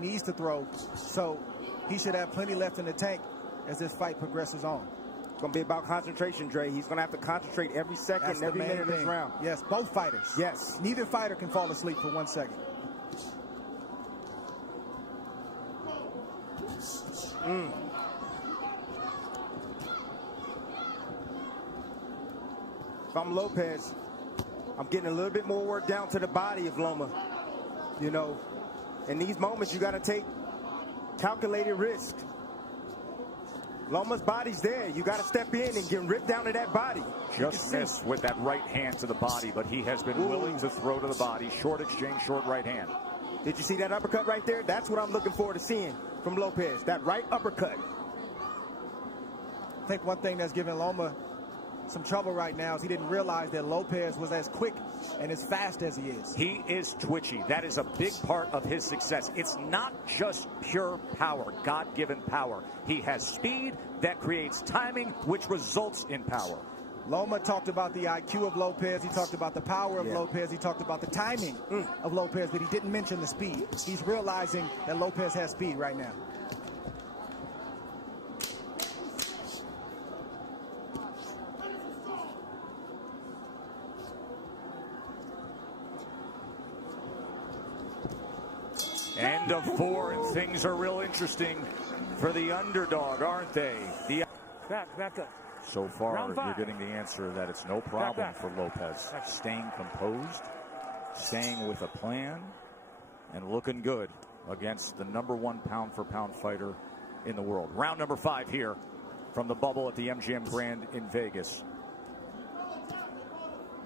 needs to throw, so he should have plenty left in the tank as this fight progresses on. It's going to be about concentration, Dre. He's going to have to concentrate every second, every minute of this round. Yes, both fighters. Yes. Neither fighter can fall asleep for 1 second. If I'm Lopez, I'm getting a little bit more work down to the body of Loma. You know, in these moments, you got to take calculated risk. Loma's body's there. You got to step in and get ripped down to that body. Just missed with that right hand to the body, but he has been willing to throw to the body. Short exchange, short right hand. Did you see that uppercut right there? That's what I'm looking forward to seeing from Lopez, that right uppercut. I think one thing that's giving Loma some trouble right now is he didn't realize that Lopez was as quick and as fast as he is. He is twitchy. That is a big part of his success. It's not just pure power, God-given power. He has speed that creates timing, which results in power. Loma talked about the IQ of Lopez. He talked about the power of Lopez. He talked about the timing of Lopez, but he didn't mention the speed. He's realizing that Lopez has speed right now. End of 4, and things are real interesting for the underdog, aren't they? Back up. So far, you're getting the answer that it's no problem for Lopez. Staying composed, staying with a plan, and looking good against the #1 pound-for-pound fighter in the world. Round number 5 here from the bubble at the MGM Grand in Vegas.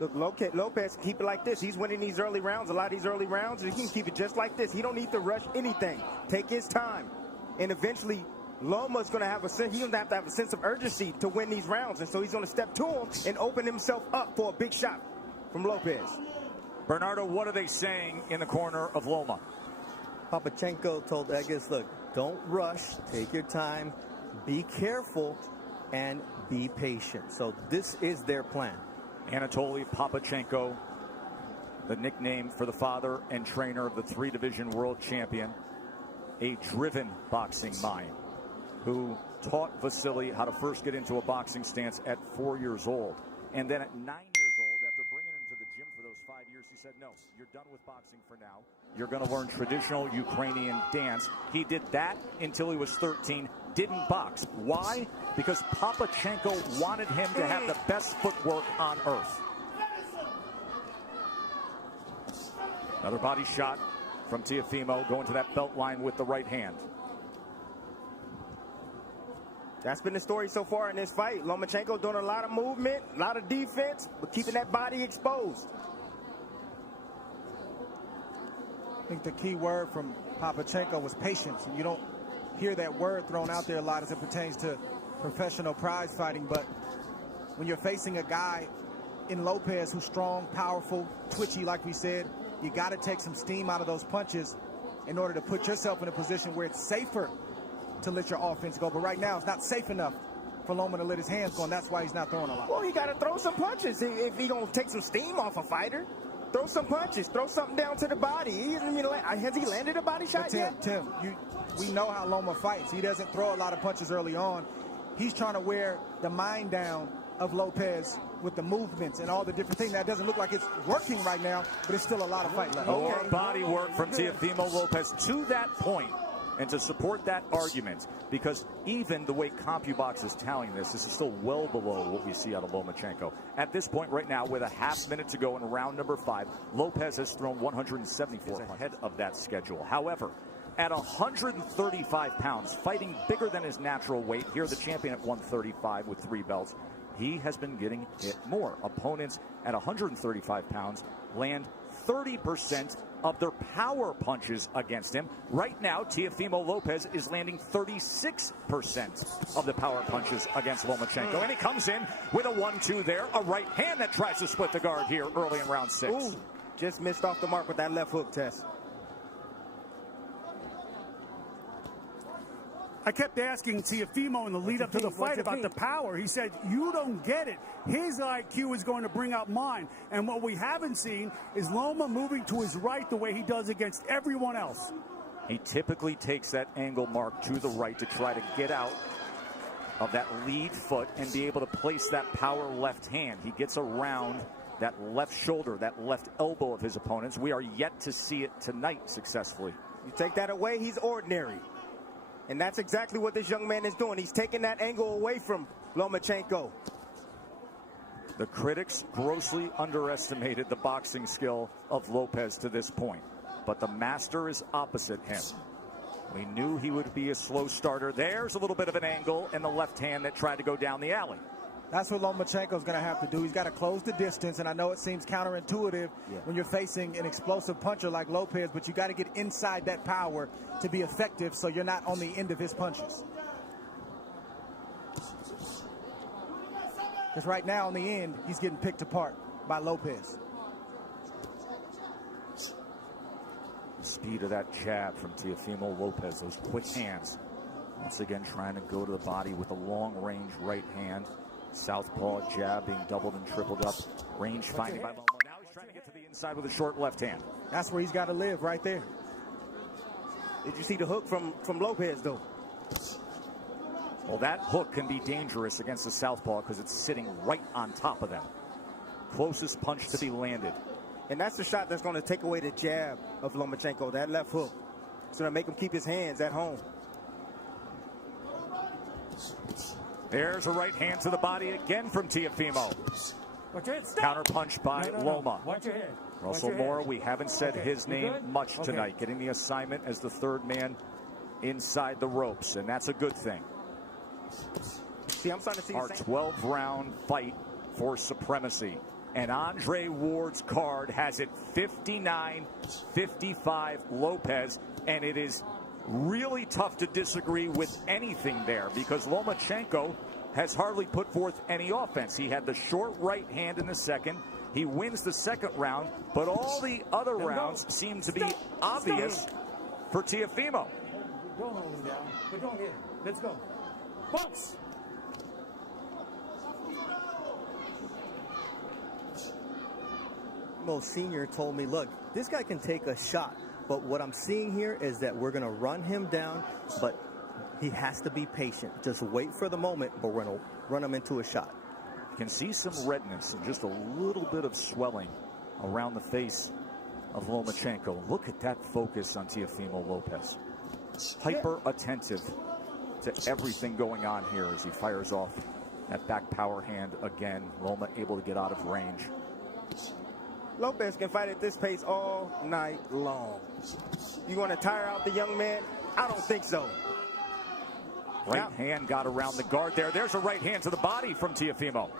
Look, Lopez, keep it like this. He's winning these early rounds, a lot of these early rounds. He can keep it just like this. He don't need to rush anything. Take his time. And eventually, Loma's going to have a sense. He's going to have a sense of urgency to win these rounds. And so he's going to step to him and open himself up for a big shot from Lopez. Bernardo, what are they saying in the corner of Loma? Lomachenko told Eggers, look, don't rush. Take your time. Be careful and be patient. So this is their plan. Anatoly Papachenko, the nickname for the father and trainer of the 3-division world champion, a driven boxing mind who taught Vasily how to first get into a boxing stance at 4 years old. And then at 9 years old, after bringing him to the gym for those 5 years, he said, no, you're done with boxing for now. You're going to learn traditional Ukrainian dance. He did that until he was 13. Didn't box. Why? Because Papachenko wanted him to have the best footwork on earth. Another body shot from Teofimo, going to that belt line with the right hand. That's been the story so far in this fight. Lomachenko doing a lot of movement, a lot of defense, but keeping that body exposed. I think the key word from Papachenko was patience, and you don't hear that word thrown out there a lot as it pertains to professional prize fighting, but when you're facing a guy in Lopez who's strong, powerful, twitchy, like we said, you got to take some steam out of those punches in order to put yourself in a position where it's safer to let your offense go. But right now, it's not safe enough for Loma to let his hands go, and that's why he's not throwing a lot. Well, he got to throw some punches if he's going to take some steam off a fighter. Throw some punches. Throw something down to the body. Has he landed a body shot yet? Tim, we know how Loma fights. He doesn't throw a lot of punches early on. He's trying to wear the mind down of Lopez with the movements and all the different things. That doesn't look like it's working right now, but it's still a lot of fight left. More body work from Teofimo Lopez to that point. And to support that argument, because even the way CompuBox is tallying this is still well below what we see out of Lomachenko. At this point right now, with a half minute to go in round number 5, Lopez has thrown 174 ahead of that schedule. However, at 135 pounds, fighting bigger than his natural weight, here the champion at 135 with 3 belts, he has been getting hit more. Opponents at 135 pounds land 30% of their power punches against him. Right now, Teofimo Lopez is landing 36% of the power punches against Lomachenko. And he comes in with a 1-2 there, a right hand that tries to split the guard here early in round 6. Ooh, just missed off the mark with that left hook test. I kept asking Teofimo in the lead up to the fight about the power. He said, you don't get it. His IQ is going to bring out mine. And what we haven't seen is Loma moving to his right the way he does against everyone else. He typically takes that angle mark to the right to try to get out of that lead foot and be able to place that power left hand. He gets around that left shoulder, that left elbow of his opponents. We are yet to see it tonight successfully. You take that away, he's ordinary. And that's exactly what this young man is doing. He's taking that angle away from Lomachenko. The critics grossly underestimated the boxing skill of Lopez to this point, but the master is opposite him. We knew he would be a slow starter. There's a little bit of an angle in the left hand that tried to go down the alley. That's what Lomachenko's going to have to do. He's got to close the distance, and I know it seems counterintuitive when you're facing an explosive puncher like Lopez, but you got to get inside that power to be effective so you're not on the end of his punches. Because right now, in the end, he's getting picked apart by Lopez. The speed of that jab from Teofimo Lopez, those quick hands. Once again, trying to go to the body with a long-range right hand. Southpaw jab being doubled and tripled up. Range finding by Loma. Now he's trying to get to the inside with a short left hand. That's where he's got to live, right there. Did you see the hook from Lopez, though? Well, that hook can be dangerous against the southpaw because it's sitting right on top of them. Closest punch to be landed. And that's the shot that's going to take away the jab of Lomachenko, that left hook. It's going to make him keep his hands at home. There's a right hand to the body again from Teofimo. Counter punch by Loma. Watch your head. Russell Moore, we haven't said his name much tonight. Getting the assignment as the third man inside the ropes, and that's a good thing. See, I'm starting to see our 12-round fight for supremacy. And Andre Ward's card has it 59-55 Lopez, and it is really tough to disagree with anything there because Lomachenko has hardly put forth any offense. He had the short right hand in the second. He wins the second round, but all the other rounds seem to be obvious for Teofimo. Don't hold him down, but don't hit him. Let's go. Box! Mo Sr. told me, look, this guy can take a shot, but what I'm seeing here is that we're going to run him down, but he has to be patient. Just wait for the moment, but we're going to run him into a shot. You can see some redness and just a little bit of swelling around the face of Lomachenko. Look at that focus on Teofimo Lopez. Hyper attentive to everything going on here as he fires off that back power hand again. Loma able to get out of range. Lopez can fight at this pace all night long. You want to tire out the young man? I don't think so. Right hand got around the guard there. There's a right hand to the body from Teofimo.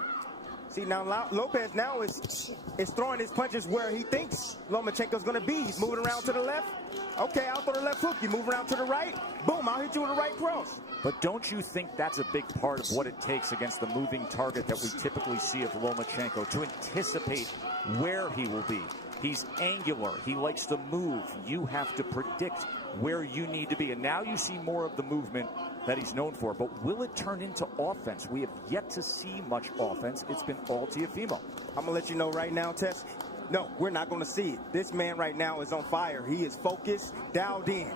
See, now Lopez now is throwing his punches where he thinks Lomachenko's going to be. He's moving around to the left. Okay, I'll throw the left hook. You move around to the right. Boom, I'll hit you with a right cross. But don't you think that's a big part of what it takes against the moving target that we typically see of Lomachenko, to anticipate where he will be? He's angular. He likes to move. You have to predict where you need to be. And now you see more of the movement that he's known for. But will it turn into offense? We have yet to see much offense. It's been all Teofimo. I'm going to let you know right now, Tess. No, we're not going to see it. This man right now is on fire. He is focused, dialed in.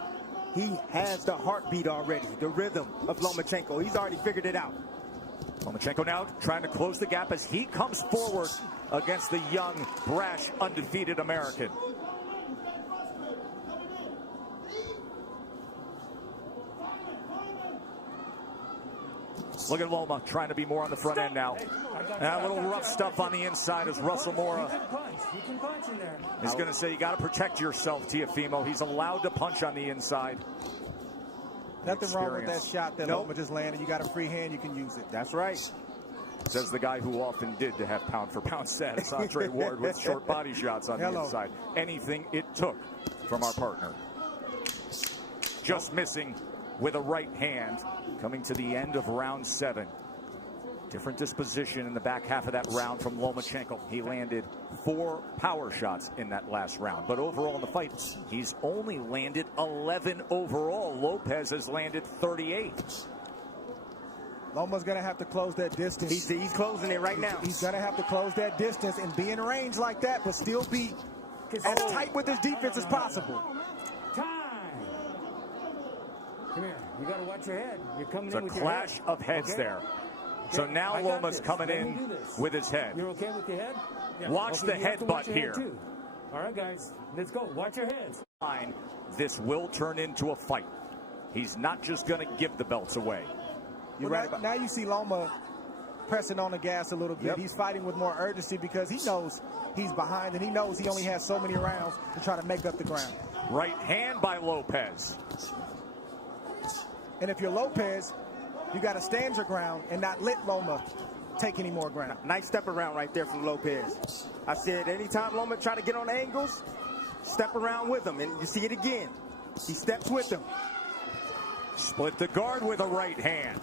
He has the heartbeat already, the rhythm of Lomachenko. He's already figured it out. Lomachenko now trying to close the gap as he comes forward against the young, brash, undefeated American. Look at Loma trying to be more on the front end now. And a little rough stuff on the inside as Russell Moore is going to say, you got to protect yourself, Teofimo. He's allowed to punch on the inside. Nothing wrong with that shot that Loma just landed. You got a free hand, you can use it. That's right. Says the guy who often did to have pound-for-pound status, Andre Ward, with short body shots on the inside. Anything it took from our partner. Just missing with a right hand, coming to the end of round 7. Different disposition in the back half of that round from Lomachenko. He landed 4 power shots in that last round. But overall in the fight, he's only landed 11 overall. Lopez has landed 38. Loma's going to have to close that distance. He's closing it right now. He's going to have to close that distance and be in range like that, but still be as tight with his defense as possible. Time. Come here. You got to watch your head. You're coming It's in a with your clash head. of heads Okay? there. So Okay, now I got Loma's this. coming Let me in do this. with his head. You're okay with your head? Watch the you have to watch headbutt your here. head too. All right, guys. Let's go. Watch your heads. Fine. This will turn into a fight. He's not just going to give the belts away. You're Well, right. Now you see Loma pressing on the gas a little bit. Yep. He's fighting with more urgency because he knows he's behind and he knows he only has so many rounds to try to make up the ground. Right hand by Lopez. And if you're Lopez, you got to stand your ground and not let Loma take any more ground. Nice step around right there from Lopez. I said anytime Loma try to get on angles, step around with him. And you see it again. He steps with him. Split the guard with a right hand.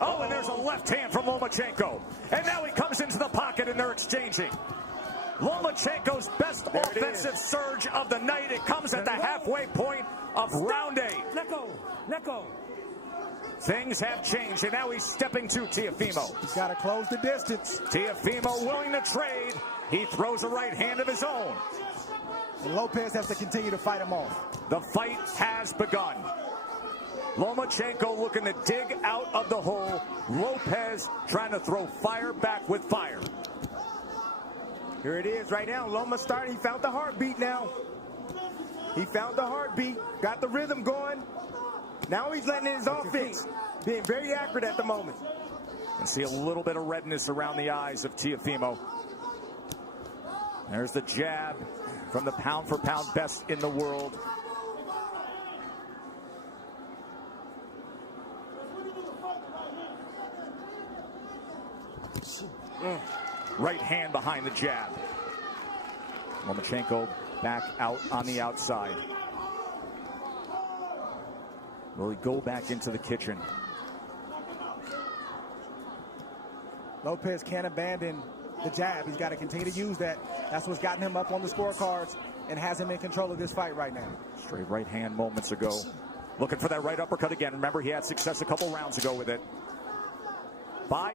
Oh, and there's a left hand from Lomachenko. And now he comes into the pocket and they're exchanging. Lomachenko's best offensive surge of the night. It comes at the halfway point of round 8. Let go. Let go. Things have changed, and now he's stepping to Teofimo. He's got to close the distance. Teofimo willing to trade. He throws a right hand of his own. And Lopez has to continue to fight him off. The fight has begun. Lomachenko looking to dig out of the hole. Lopez trying to throw fire back with fire. Here it is right now. Loma started. He found the heartbeat now. He found the heartbeat. Got the rhythm going. Now he's letting in his offense. Being very accurate at the moment. You can see a little bit of redness around the eyes of Teofimo. There's the jab from the pound-for-pound best in the world. Right hand behind the jab. Lomachenko back out on the outside. Will he go back into the kitchen? Lopez can't abandon the jab. He's got to continue to use that. That's what's gotten him up on the scorecards and has him in control of this fight right now. Straight right hand moments ago. Looking for that right uppercut again. Remember, he had success a couple rounds ago with it. By